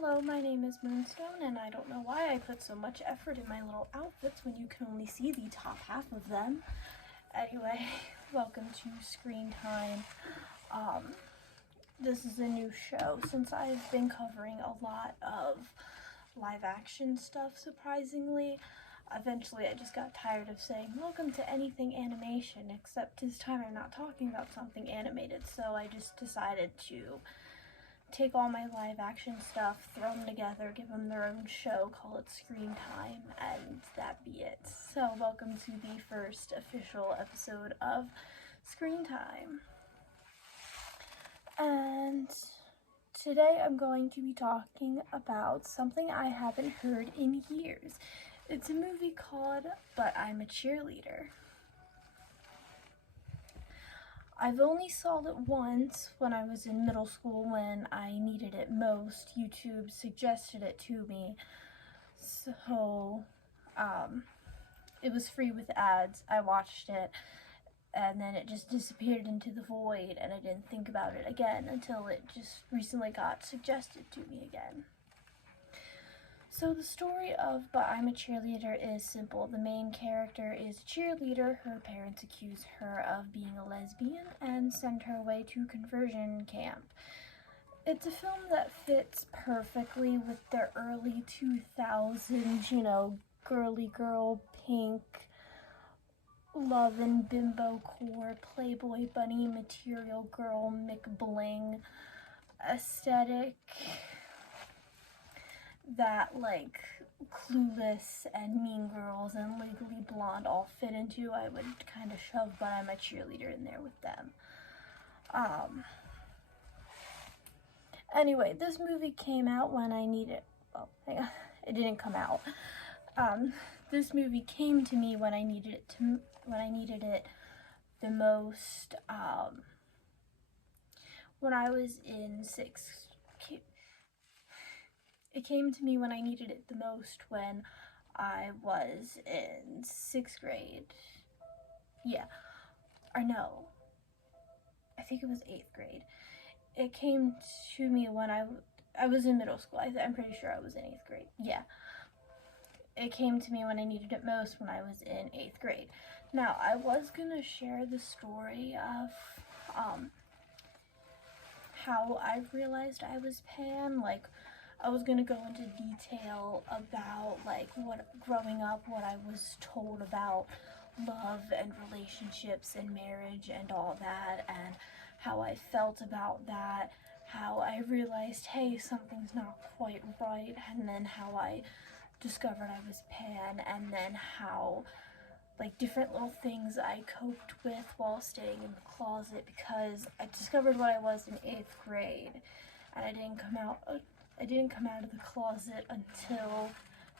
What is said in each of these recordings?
Hello, my name is Moonstone, and I don't know why I put so much effort in my little outfits when you can only see the top half of them. Anyway, welcome to Screen Time. This is a new show since I've been covering a lot of live action stuff, surprisingly. Eventually I just got tired of saying welcome to anything animation, except this time I'm not talking about something animated, so I just decided to take all my live action stuff, throw them together, give them their own show, call it Screen Time, and that be it. So welcome to the first official episode of Screen Time. And today I'm going to be talking about something I haven't heard in years. It's a movie called But I'm a Cheerleader. I've only saw it once when I was in middle school when I needed it most. YouTube suggested it to me, so it was free with ads. I watched it, and then it just disappeared into the void, and I didn't think about it again until it just recently got suggested to me again. So the story of But I'm a Cheerleader is simple. The main character is a cheerleader. Her parents accuse her of being a lesbian and send her away to conversion camp. It's a film that fits perfectly with the early 2000s, girly girl, pink, love and bimbo core, Playboy bunny, material girl, McBling aesthetic that Clueless and Mean Girls and Legally Blonde all fit into. I would kind of shove But I'm a Cheerleader in there with them. Anyway, this movie came out when I needed, well, hang on, it didn't come out. This movie came to me when I needed it the most, when I was in It came to me when I needed it the most when I was in 6th grade. Yeah. Or no. I think it was 8th grade. It came to me when I was in middle school. I'm pretty sure I was in 8th grade. Yeah. It came to me when I needed it most when I was in 8th grade. Now, I was gonna share the story of how I realized I was pan. I was gonna go into detail about growing up, what I was told about love and relationships and marriage and all that, and how I felt about that, how I realized, hey, something's not quite right, and then how I discovered I was pan, and then how different little things I coped with while staying in the closet, because I discovered what I was in 8th grade, and I didn't come out of the closet until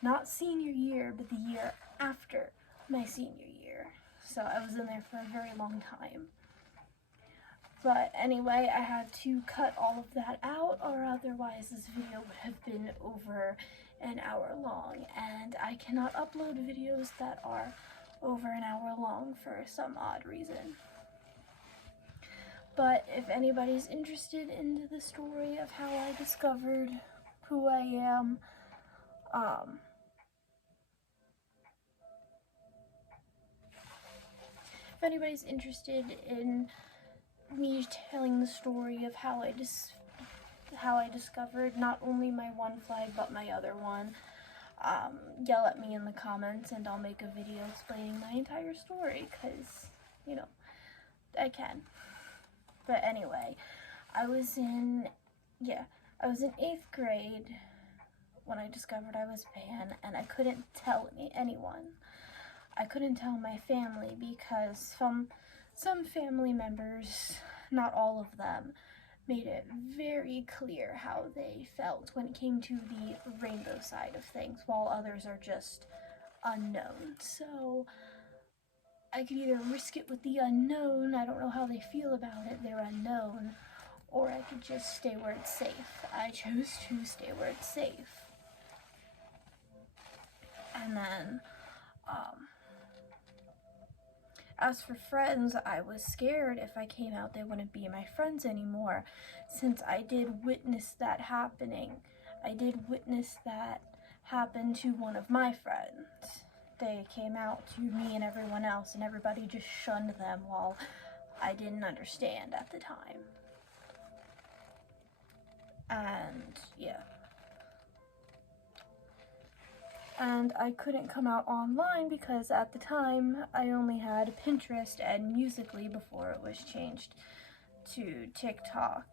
not senior year, but the year after my senior year. So I was in there for a very long time. But anyway, I had to cut all of that out, or otherwise this video would have been over an hour long, and I cannot upload videos that are over an hour long for some odd reason. But if anybody's interested in the story of how I discovered who I am, if anybody's interested in me telling the story of how I discovered not only my one flag but my other one, yell at me in the comments and I'll make a video explaining my entire story, because, I can. But anyway, I was in 8th grade when I discovered I was pan, and I couldn't tell anyone. I couldn't tell my family because some family members, not all of them, made it very clear how they felt when it came to the rainbow side of things, while others are just unknown. So I could either risk it with the unknown, I don't know how they feel about it, they're unknown, or I could just stay where it's safe. I chose to stay where it's safe. And then, as for friends, I was scared if I came out they wouldn't be my friends anymore, since I did witness that happening I did witness that happen to one of my friends. They came out to me and everyone else, and everybody just shunned them while I didn't understand at the time. And yeah. And I couldn't come out online because at the time I only had Pinterest and Musical.ly before it was changed to TikTok.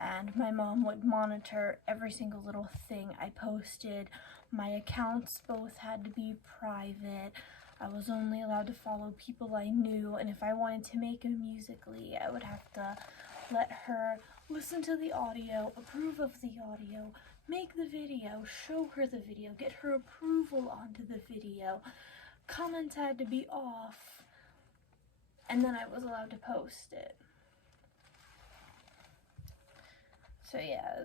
And my mom would monitor every single little thing I posted. My accounts both had to be private. I was only allowed to follow people I knew, and if I wanted to make a Musical.ly, I would have to let her listen to the audio, approve of the audio, make the video, show her the video, get her approval onto the video. Comments had to be off, and then I was allowed to post it. So yeah,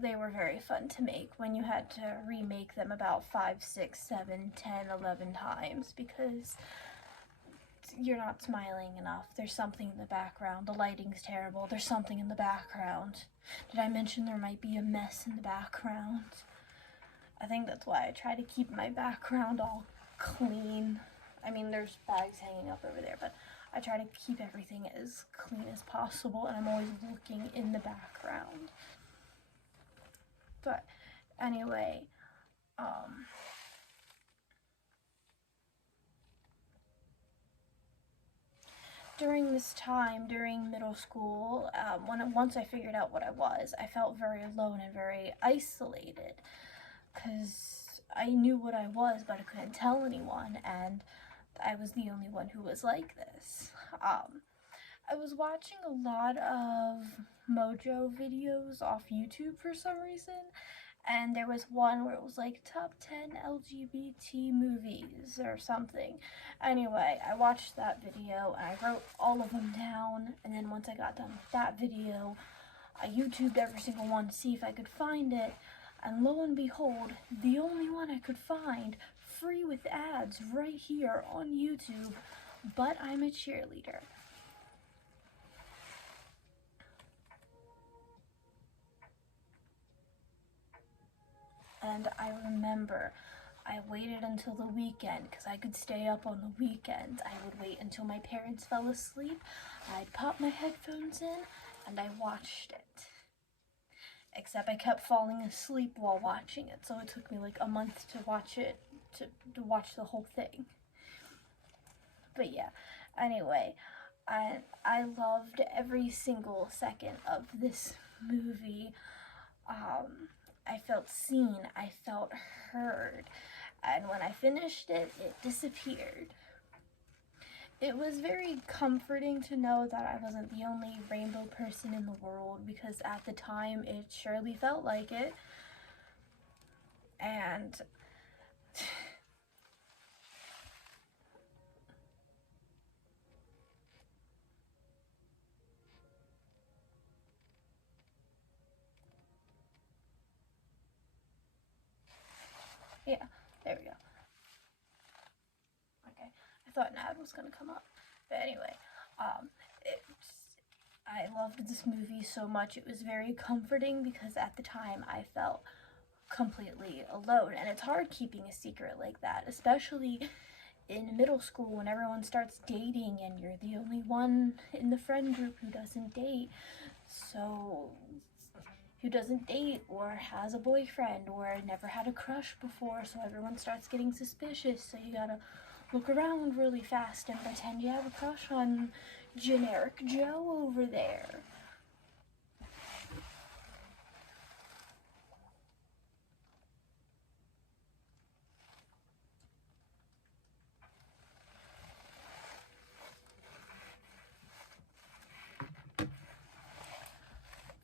they were very fun to make when you had to remake them about 5, 6, 7, 10, 11 times because you're not smiling enough. There's something in the background. The lighting's terrible. There's something in the background. Did I mention there might be a mess in the background? I think that's why I try to keep my background all clean. I mean, there's bags hanging up over there, but I try to keep everything as clean as possible, and I'm always looking in the background. But anyway, during this time, during middle school, once I figured out what I was, I felt very alone and very isolated because I knew what I was, but I couldn't tell anyone, and I was the only one who was like this. I was watching a lot of Mojo videos off YouTube for some reason, and there was one where it was like top 10 LGBT movies or something. Anyway, I watched that video and I wrote all of them down, and then once I got done with that video, I YouTubed every single one to see if I could find it, and lo and behold, the only one I could find free with ads right here on YouTube, But I'm a Cheerleader. And I remember I waited until the weekend because I could stay up on the weekends. I would wait until my parents fell asleep. I'd pop my headphones in and I watched it. Except I kept falling asleep while watching it, so it took me like a month to watch it, to watch the whole thing. But yeah, anyway, I loved every single second of this movie. I felt seen, I felt heard, and when I finished it, it disappeared. It was very comforting to know that I wasn't the only rainbow person in the world, because at the time it surely felt like it. And yeah, there we go. Okay, I thought an ad was gonna come up, but anyway, I loved this movie so much. It was very comforting because at the time I felt completely alone, and it's hard keeping a secret like that, especially in middle school when everyone starts dating and you're the only one in the friend group who doesn't date. So who doesn't date or has a boyfriend or never had a crush before, so everyone starts getting suspicious, so you gotta look around really fast and pretend you have a crush on generic Joe over there.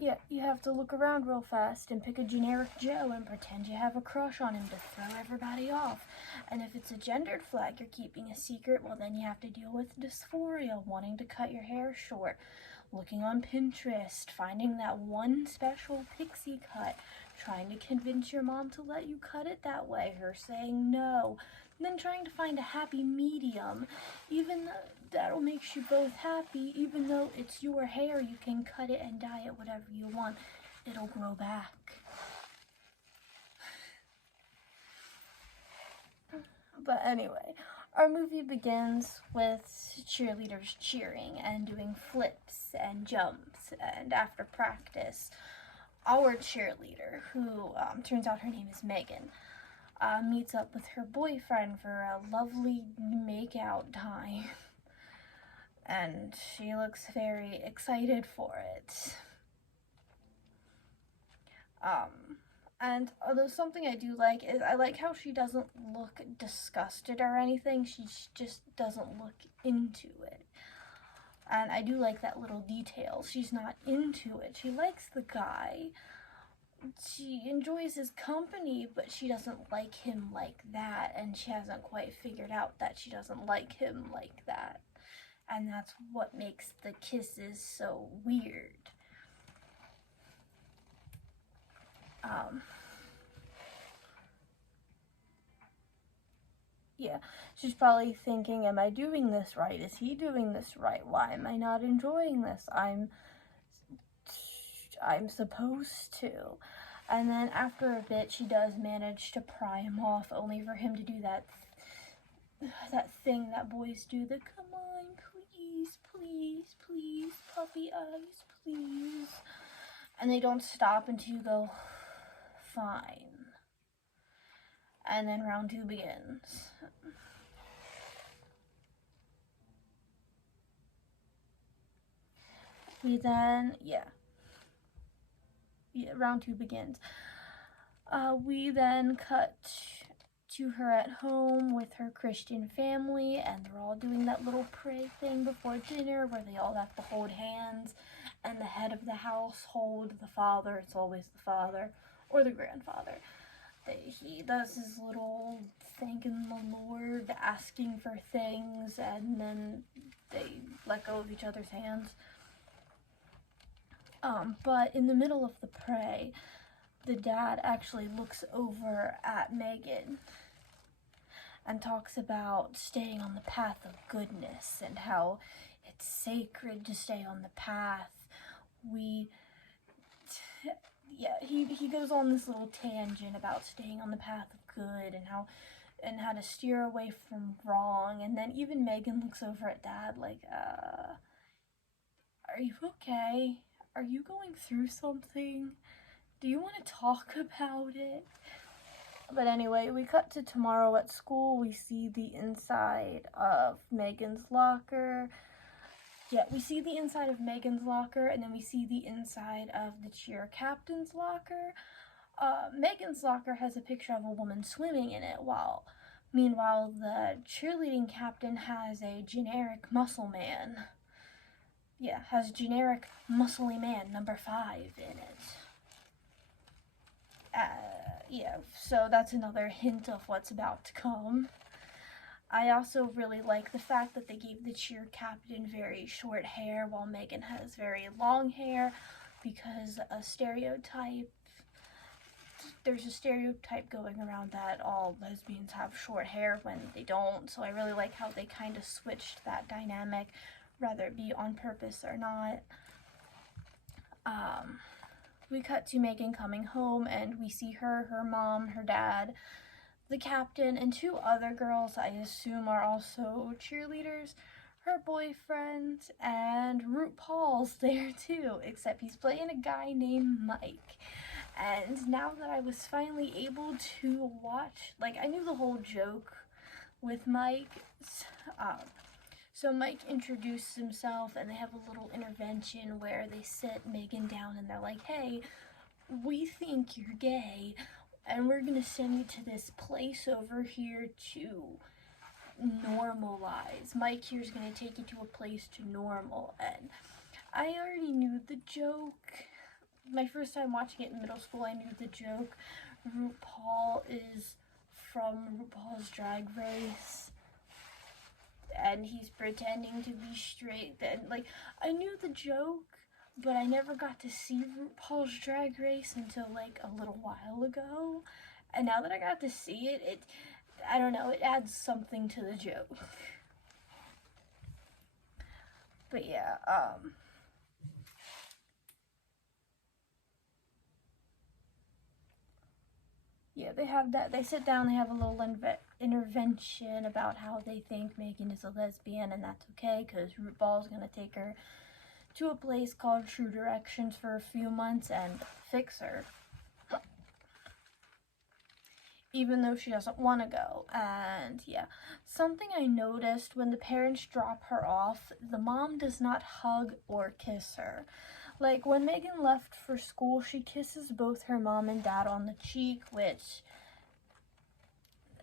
Yeah, you have to look around real fast and pick a generic Joe and pretend you have a crush on him to throw everybody off. And if it's a gendered flag you're keeping a secret, well then you have to deal with dysphoria, wanting to cut your hair short, looking on Pinterest, finding that one special pixie cut, trying to convince your mom to let you cut it that way, her saying no, and then trying to find a happy medium, even that'll make you both happy. Even though it's your hair, you can cut it and dye it whatever you want, it'll grow back. But anyway, our movie begins with cheerleaders cheering and doing flips and jumps, and after practice, our cheerleader, who turns out her name is Megan, meets up with her boyfriend for a lovely make-out time. And she looks very excited for it. And although something I do like is I like how she doesn't look disgusted or anything. She just doesn't look into it. And I do like that little detail. She's not into it. She likes the guy. She enjoys his company, but she doesn't like him like that. And she hasn't quite figured out that she doesn't like him like that. And that's what makes the kisses so weird. Yeah, she's probably thinking, am I doing this right? Is he doing this right? Why am I not enjoying this? I'm supposed to. And then after a bit, she does manage to pry him off, only for him to do that thing that boys do, the come on, please, please, please, puppy eyes, please. And they don't stop until you go, fine. And then round 2 begins. We then, round 2 begins. We then cut to her at home with her Christian family, and they're all doing that little pray thing before dinner where they all have to hold hands, and the head of the household, the father, it's always the father, or the grandfather, he does his little thanking the Lord, asking for things, and then they let go of each other's hands. But in the middle of the pray, the dad actually looks over at Megan and talks about staying on the path of goodness and how it's sacred to stay on the path. He goes on this little tangent about staying on the path of good and how to steer away from wrong. And then even Megan looks over at Dad like, are you okay? Are you going through something? Do you want to talk about it? But anyway, we cut to tomorrow at school. We see the inside of Megan's locker. Yeah, we see the inside of Megan's locker, and then we see the inside of the cheer captain's locker. Megan's locker has a picture of a woman swimming in it, meanwhile the cheerleading captain has a generic muscle man. Yeah, has generic muscly man number 5 in it. So that's another hint of what's about to come. I also really like the fact that they gave the cheer captain very short hair while Megan has very long hair, because there's a stereotype going around that all lesbians have short hair when they don't, so I really like how they kind of switched that dynamic, whether it be on purpose or not. We cut to Megan coming home, and we see her mom, her dad, the captain, and 2 other girls I assume are also cheerleaders, her boyfriend, and RuPaul's there too, except he's playing a guy named Mike. And now that I was finally able to watch, I knew the whole joke with Mike, so Mike introduces himself, and they have a little intervention where they sit Megan down and they're like, hey, we think you're gay, and we're gonna send you to this place over here to normalize. Mike here's gonna take you to a place to normal. And I already knew the joke. My first time watching it in middle school, I knew the joke. RuPaul is from RuPaul's Drag Race, and he's pretending to be straight. And I knew the joke, but I never got to see RuPaul's Drag Race until a little while ago. And now that I got to see it, I don't know, it adds something to the joke. But yeah, yeah, they have that. They sit down, they have a little intervention about how they think Megan is a lesbian, and that's okay because RuPaul's gonna take her to a place called True Directions for a few months and fix her, even though she doesn't want to go. And yeah, something I noticed: when the parents drop her off, the mom does not hug or kiss her. Like, when Megan left for school, she kisses both her mom and dad on the cheek, which,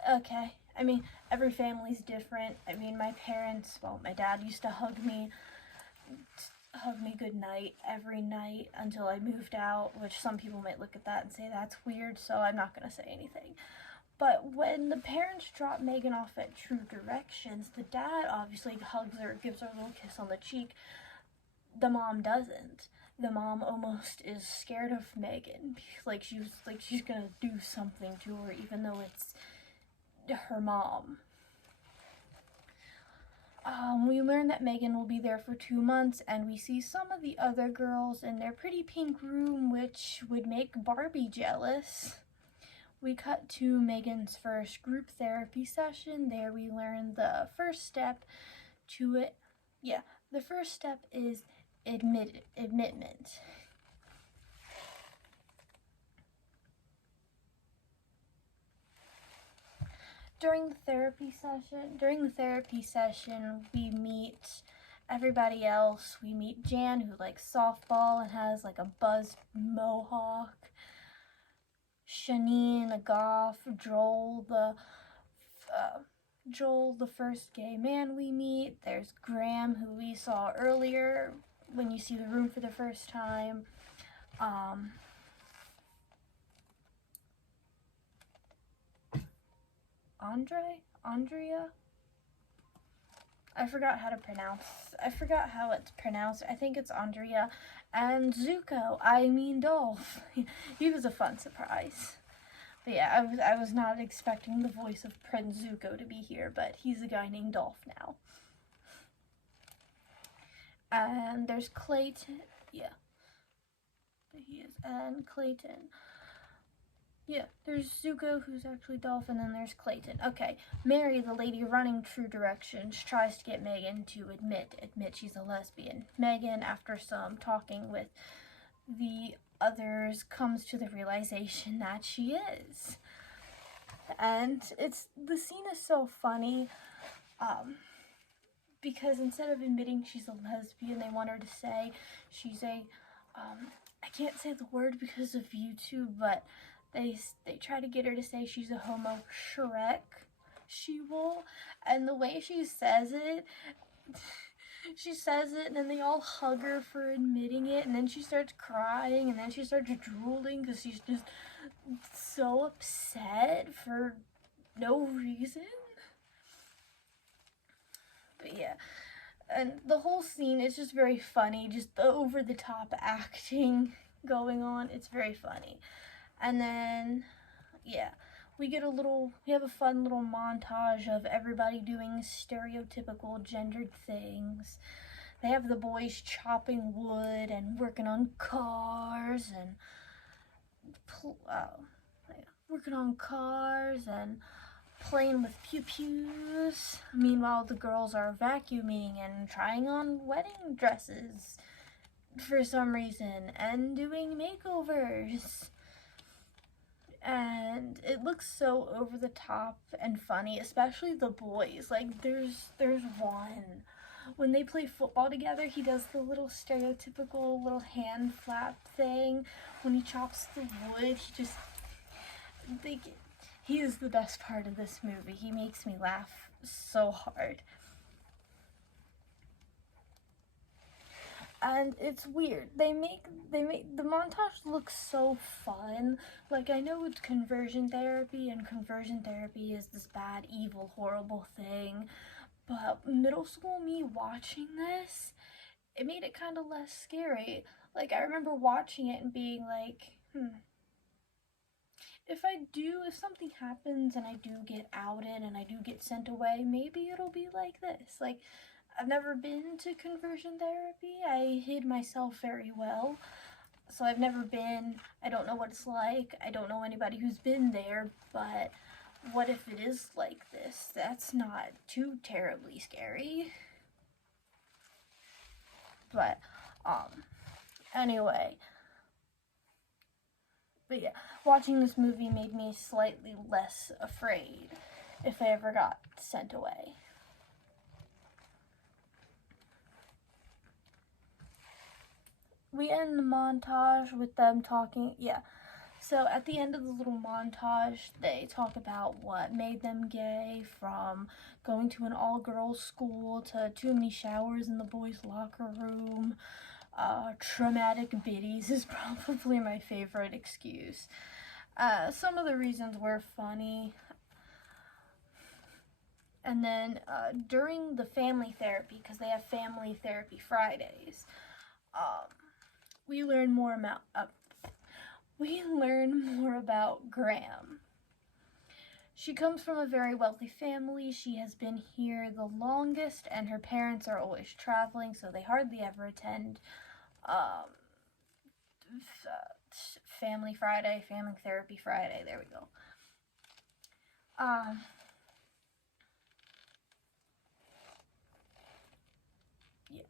okay, I mean, every family's different. I mean, my parents, well, my dad used to hug me good night every night until I moved out, which some people might look at that and say that's weird, so I'm not going to say anything. But when the parents drop Megan off at True Directions, the dad obviously hugs her, gives her a little kiss on the cheek. The mom doesn't. The mom almost is scared of Megan, like she's gonna do something to her, even though it's her mom. We learn that Megan will be there for 2 months, and we see some of the other girls in their pretty pink room, which would make Barbie jealous. We cut to Megan's first group therapy session. There we learn the first step to it. Yeah, the first step is admittment. During the therapy session, we meet everybody else. We meet Jan, who likes softball and has like a buzzed mohawk. Shanine, a goth. Joel, the first gay man we meet. There's Graham, who we saw earlier when you see the room for the first time. Andrea? I forgot how it's pronounced. I think it's Andrea. And Zuko, Dolph. He was a fun surprise. But yeah, I was not expecting the voice of Prince Zuko to be here, but he's a guy named Dolph now. And there's Clayton. Yeah. He is. And Clayton. Yeah, there's Zuko, who's actually Dolph, and then there's Clayton. Okay, Mary, the lady running True Directions, tries to get Megan to admit she's a lesbian. Megan, after some talking with the others, comes to the realization that she is. And the scene is so funny, because instead of admitting she's a lesbian, they want her to say she's a, I can't say the word because of YouTube, but they try to get her to say she's a homo Shrek, she will, and the way she says it, and then they all hug her for admitting it, and then she starts crying, and then she starts drooling because she's just so upset for no reason. But yeah, and the whole scene is just very funny, just the over-the-top acting going on. It's very funny. And then, yeah, we have a fun little montage of everybody doing stereotypical gendered things. They have the boys chopping wood and working on cars and playing with pew-pews. Meanwhile, the girls are vacuuming and trying on wedding dresses for some reason and doing makeovers. And it looks so over the top and funny, especially the boys. Like, there's one, when they play football together, he does the little stereotypical little hand flap thing. When he chops the wood, he is the best part of this movie. He makes me laugh so hard. And it's weird. They make the montage look so fun. Like, I know it's conversion therapy, and conversion therapy is this bad, evil, horrible thing. But middle school me watching this, it made it kind of less scary. Like, I remember watching it and being like, if something happens and I do get outed and I do get sent away, maybe it'll be like this. Like, I've never been to conversion therapy. I hid myself very well. So I've never been. I don't know what it's like. I don't know anybody who's been there, but what if it is like this? That's not too terribly scary. But, anyway. But yeah, watching this movie made me slightly less afraid if I ever got sent away. We end the montage with them talking, so at the end of the little montage, they talk about what made them gay, from going to an all-girls school to too many showers in the boys' locker room. Traumatic biddies is probably my favorite excuse. Some of the reasons were funny. And then during the family therapy, because they have family therapy Fridays, we learn more about Graham. She comes from a very wealthy family. She has been here the longest, and her parents are always traveling, so they hardly ever attend family therapy Friday. There we go. Yeah.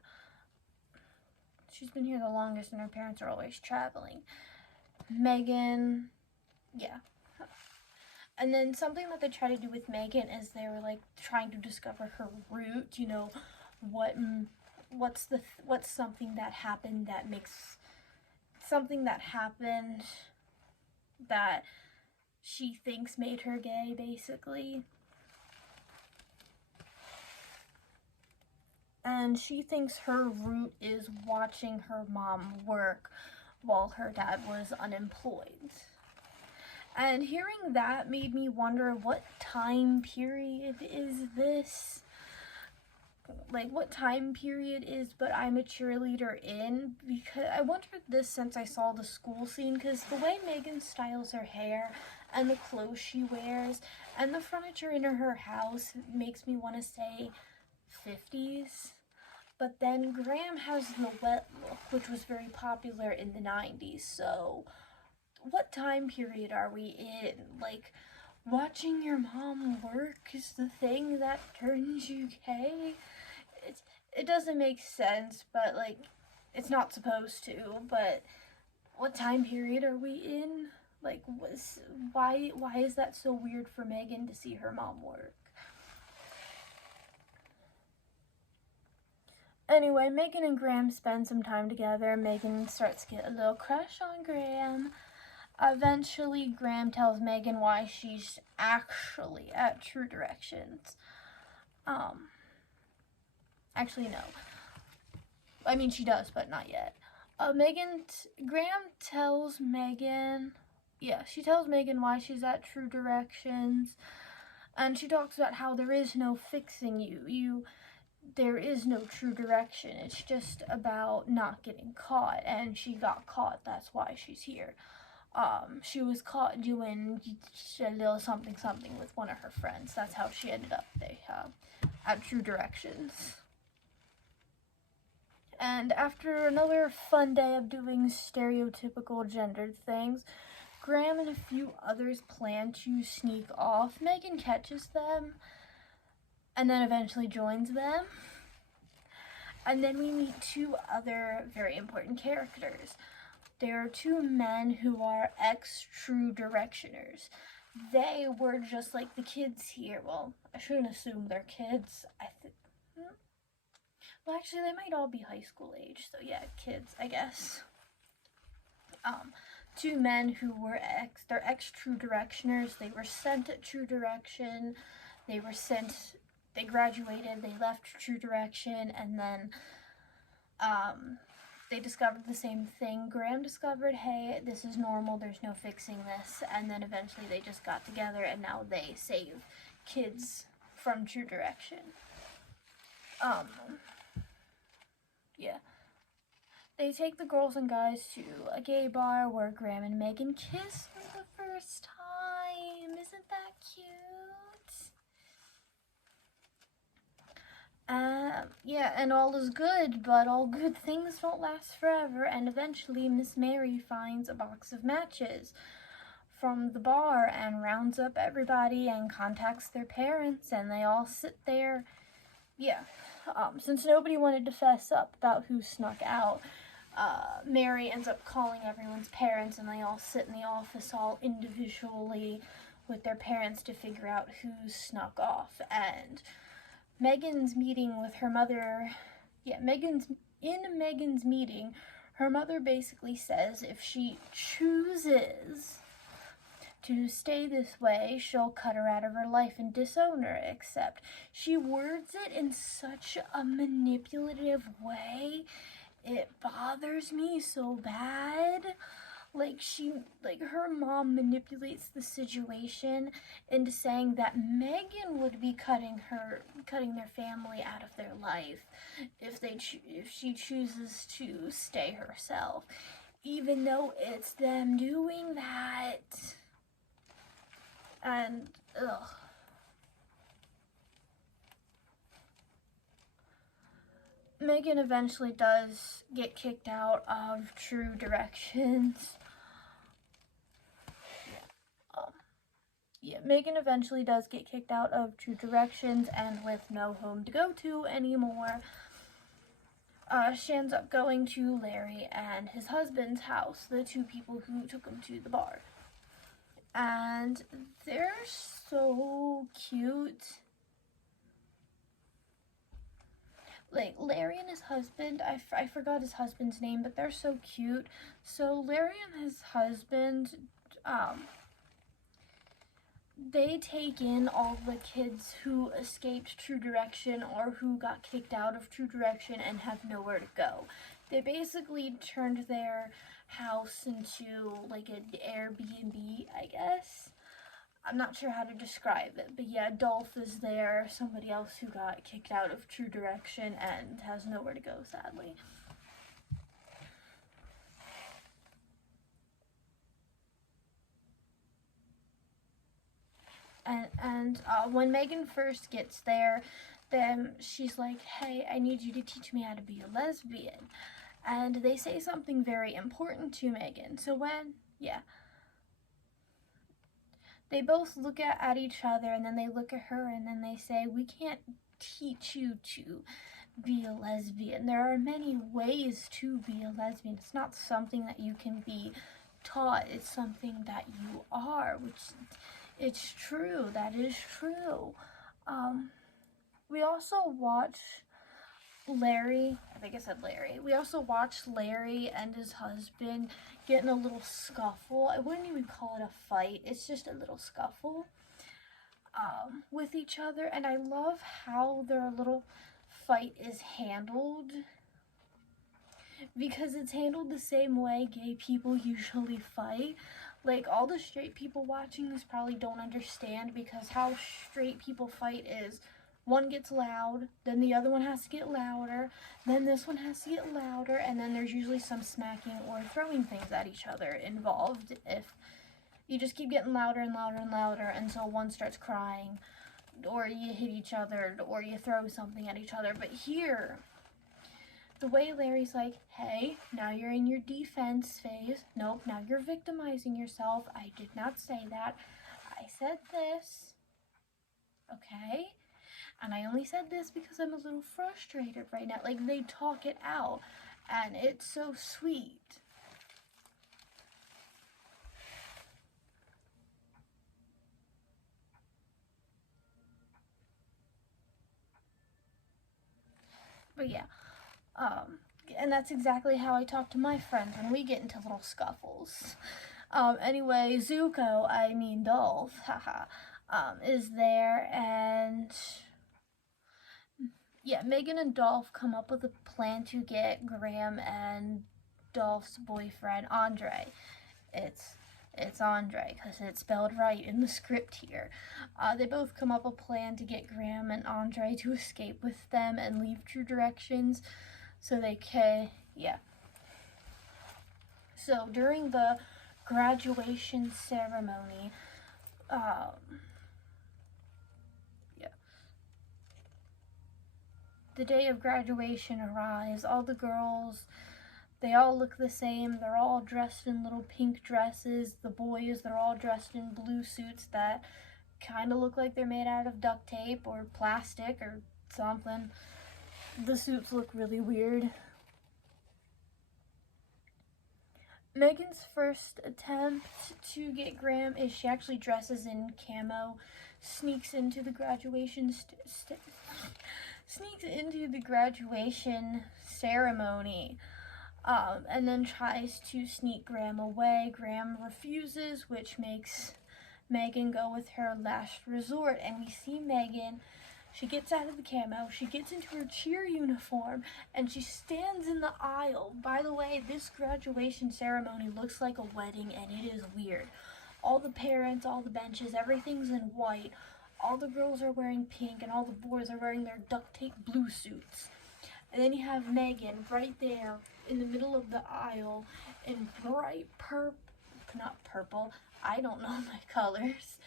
She's been here the longest, and her parents are always traveling. Megan, yeah. And then something that they try to do with Megan is they were like trying to discover her root. You know, what's something that happened that makes something that happened that she thinks made her gay, basically. And she thinks her root is watching her mom work while her dad was unemployed. And hearing that made me wonder, what time period is this? Like, what time period is But I'm a Cheerleader in? Because I wondered this since I saw the school scene, because the way Megan styles her hair and the clothes she wears and the furniture in her house makes me want to say 50s. But then Graham has the wet look, which was very popular in the 90s, so what time period are we in? Like, watching your mom work is the thing that turns you gay? It doesn't make sense, but, like, it's not supposed to, but what time period are we in? Like, why is that so weird for Megan to see her mom work? Anyway, Megan and Graham spend some time together. Megan starts to get a little crush on Graham. Eventually, Graham tells Megan why she's actually at True Directions. Actually, no. I mean, she does, but not yet. Graham tells Megan, she tells Megan why she's at True Directions. And she talks about how there is no fixing you. There is no true direction. It's just about not getting caught, and she got caught. That's why she's here. She was caught doing a little something with one of her friends. That's how she ended up at True Directions. And after another fun day of doing stereotypical gendered things, Graham and a few others plan to sneak off. Megan catches them and then eventually joins them. And then we meet two other very important characters. There are two men who are ex-True Directioners. They were just like the kids here. Well, I shouldn't assume they're kids. Well, actually, they might all be high school age. So yeah, kids, I guess. Two men who were they're ex-True Directioners. They were sent at True Direction. They graduated, they left True Direction, and then they discovered the same thing. Graham discovered, hey, this is normal, there's no fixing this, and then eventually they just got together, and now they save kids from True Direction. They take the girls and guys to a gay bar where Graham and Megan kiss for the first time. Isn't that cute? Yeah, and all is good, but all good things don't last forever, and eventually Miss Mary finds a box of matches from the bar and rounds up everybody and contacts their parents, and they all sit there. Yeah, since nobody wanted to fess up about who snuck out, Mary ends up calling everyone's parents, and they all sit in the office all individually with their parents to figure out who snuck off. And Megan's meeting with her mother, Megan's meeting, her mother basically says if she chooses to stay this way, she'll cut her out of her life and disown her, except she words it in such a manipulative way. It bothers me so bad. Her mom manipulates the situation into saying that Megan would be cutting their family out of their life if she chooses to stay herself, even though it's them doing that. And ugh. Megan eventually does get kicked out of True Directions. Megan eventually does get kicked out of True Directions, and with no home to go to anymore, she ends up going to Larry and his husband's house, the two people who took him to the bar. And they're so cute. Like, Larry and his husband, I forgot his husband's name, but they're so cute. So Larry and his husband, they take in all the kids who escaped True Direction or who got kicked out of True Direction and have nowhere to go. They basically turned their house into like an Airbnb, I guess. I'm not sure how to describe it, but yeah, Dolph is there, somebody else who got kicked out of True Direction and has nowhere to go, sadly. And when Megan first gets there, then she's like, hey, I need you to teach me how to be a lesbian. And they say something very important to Megan. So they both look at each other, and then they look at her, and then they say, we can't teach you to be a lesbian. There are many ways to be a lesbian. It's not something that you can be taught. It's something that you are, which it's true. That is true. We also watch Larry, I think I said Larry. We also watched Larry and his husband get in a little scuffle. I wouldn't even call it a fight. It's just a little scuffle with each other. And I love how their little fight is handled, because it's handled the same way gay people usually fight. Like, all the straight people watching this probably don't understand, because how straight people fight is one gets loud, then the other one has to get louder, then this one has to get louder, and then there's usually some smacking or throwing things at each other involved. If you just keep getting louder and louder and louder until one starts crying, or you hit each other, or you throw something at each other. But here, the way Larry's like, hey, now you're in your defense phase. Nope, now you're victimizing yourself. I did not say that. I said this. Okay? And I only said this because I'm a little frustrated right now. Like, they talk it out. And it's so sweet. But yeah. And that's exactly how I talk to my friends when we get into little scuffles. Anyway, Dolph, is there, and yeah, Megan and Dolph come up with a plan to get Graham and Dolph's boyfriend, Andre. It's Andre, because it's spelled right in the script here. They both come up with a plan to get Graham and Andre to escape with them and leave True Directions, so they can, So during the graduation ceremony, the day of graduation arrives. All the girls, they all look the same. They're all dressed in little pink dresses. The boys, they're all dressed in blue suits that kind of look like they're made out of duct tape or plastic or something. The suits look really weird. Megan's first attempt to get Graham is she actually dresses in camo, sneaks into the graduation ceremony, and then tries to sneak Graham away. Graham refuses, which makes Megan go with her last resort, and we see Megan. She gets out of the camo, she gets into her cheer uniform, and she stands in the aisle. By the way, this graduation ceremony looks like a wedding, and it is weird. All the parents, all the benches, everything's in white. All the girls are wearing pink, and all the boys are wearing their duct tape blue suits. And then you have Megan right there in the middle of the aisle in bright purple, I don't know my colors.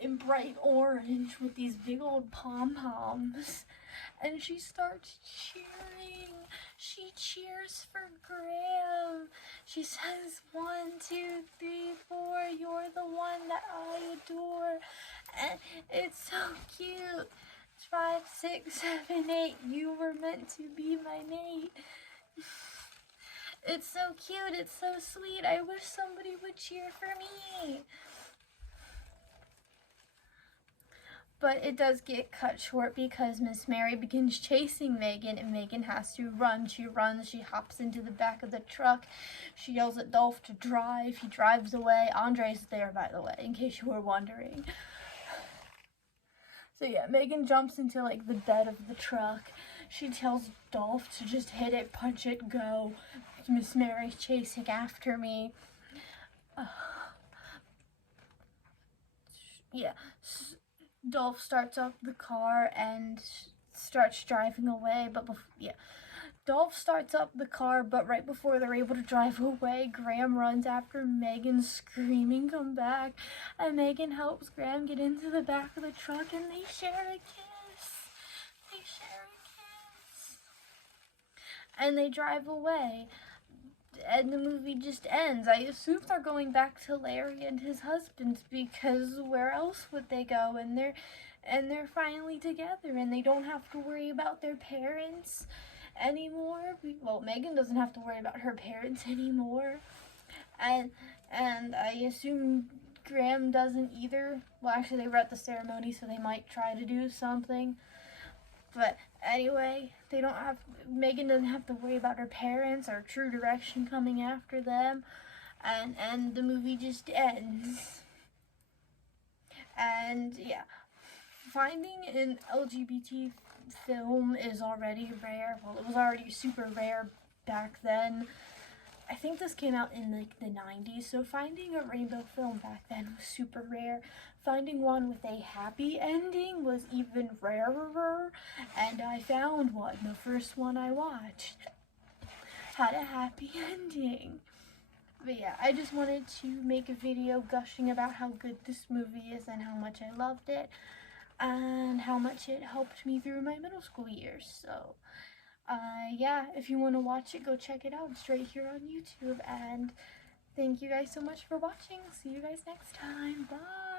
In bright orange with these big old pom-poms, and she starts cheering. She cheers for Graham. She says, 1, 2, 3, 4, you're the one that I adore. And it's so cute. 5, 6, 7, 8, you were meant to be my mate. It's so cute, it's so sweet. I wish somebody would cheer for me. But it does get cut short because Miss Mary begins chasing Megan, and Megan has to run. She runs, she hops into the back of the truck. She yells at Dolph to drive. He drives away. Andre's there, by the way, in case you were wondering. So yeah, Megan jumps into like the bed of the truck. She tells Dolph to just hit it, punch it, go. Miss Mary's chasing after me. Yeah. Dolph starts up the car and starts driving away, Dolph starts up the car, but right before they're able to drive away, Graham runs after Megan, screaming, come back, and Megan helps Graham get into the back of the truck, and they share a kiss. And they drive away. And the movie just ends. I assume they're going back to Larry and his husband, because where else would they go? And they're finally together, and they don't have to worry about their parents anymore. Well, Megan doesn't have to worry about her parents anymore, and I assume Graham doesn't either. Well, actually, they were at the ceremony, so they might try to do something. But anyway, Megan doesn't have to worry about her parents or True Direction coming after them, and the movie just ends. And yeah, finding an LGBT film is already rare. Well, it was already super rare back then. I think this came out in like the 90s, so finding a rainbow film back then was super rare. Finding one with a happy ending was even rarer, and I found one. The first one I watched had a happy ending. But yeah, I just wanted to make a video gushing about how good this movie is and how much I loved it and how much it helped me through my middle school years. So yeah, if you want to watch it, go check it out. It's right here on YouTube. And thank you guys so much for watching. See you guys next time. Bye.